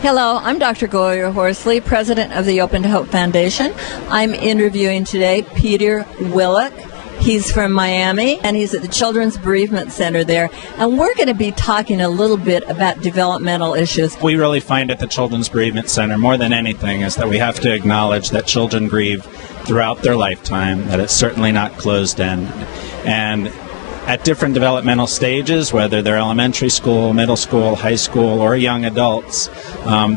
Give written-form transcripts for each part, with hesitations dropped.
Hello, I'm Dr. Gloria Horsley, president of the Open to Hope Foundation. I'm interviewing today Peter Willig. He's from Miami, and he's at the Children's Bereavement Center there. And we're going to be talking a little bit about developmental issues. We really find at the Children's Bereavement Center, more than anything, is that we have to acknowledge that children grieve throughout their lifetime, that it's certainly not closed-end. And at different developmental stages, whether they're elementary school, middle school, high school, or young adults,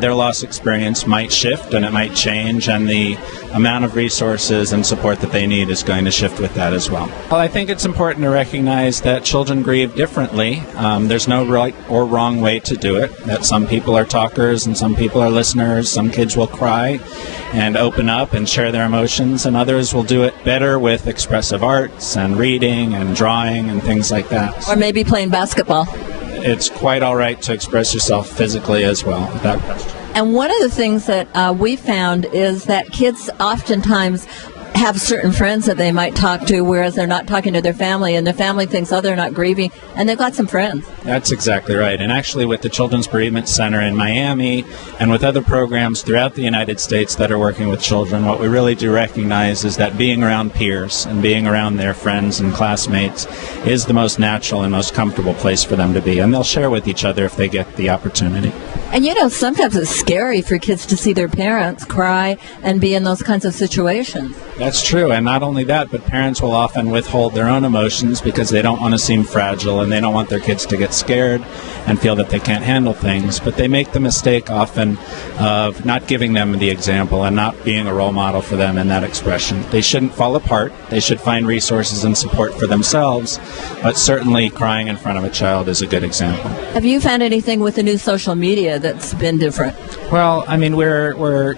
their loss experience might shift and it might change, and the amount of resources and support that they need is going to shift with that as well. Well, I think it's important to recognize that children grieve differently. There's no right or wrong way to do it, that some people are talkers and some people are listeners. Some kids will cry and open up and share their emotions, and others will do it better with expressive arts and reading and drawing and things like that. Or maybe playing basketball. It's quite all right to express yourself physically as well, without question. And one of the things that we found is that kids oftentimes have certain friends that they might talk to, whereas they're not talking to their family, and their family thinks, oh, they're not grieving, and they've got some friends. That's exactly right. And actually with the Children's Bereavement Center in Miami and with other programs throughout the United States that are working with children, what we really do recognize is that being around peers and being around their friends and classmates is the most natural and most comfortable place for them to be. And they'll share with each other if they get the opportunity. And you know, sometimes it's scary for kids to see their parents cry and be in those kinds of situations. That's true, and not only that, but parents will often withhold their own emotions because they don't want to seem fragile and they don't want their kids to get scared and feel that they can't handle things. But they make the mistake often of not giving them the example and not being a role model for them in that expression. They shouldn't fall apart. They should find resources and support for themselves, but certainly crying in front of a child is a good example. Have you found anything with the new social media that's been different? Well, I mean, we're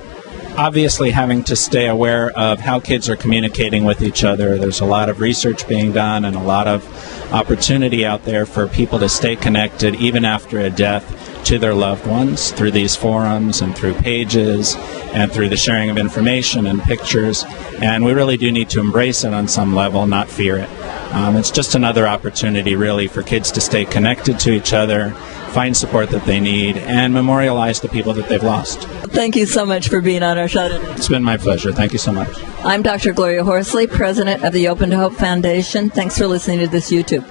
obviously having to stay aware of how kids are communicating with each other. There's a lot of research being done and a lot of opportunity out there for people to stay connected even after a death to their loved ones through these forums and through pages and through the sharing of information and pictures. And we really do need to embrace it on some level, not fear it. It's just another opportunity really for kids to stay connected to each other, find support that they need, and memorialize the people that they've lost. Thank you so much for being on our show today. It's been my pleasure. Thank you so much. I'm Dr. Gloria Horsley, president of the Open to Hope Foundation. Thanks for listening to this YouTube.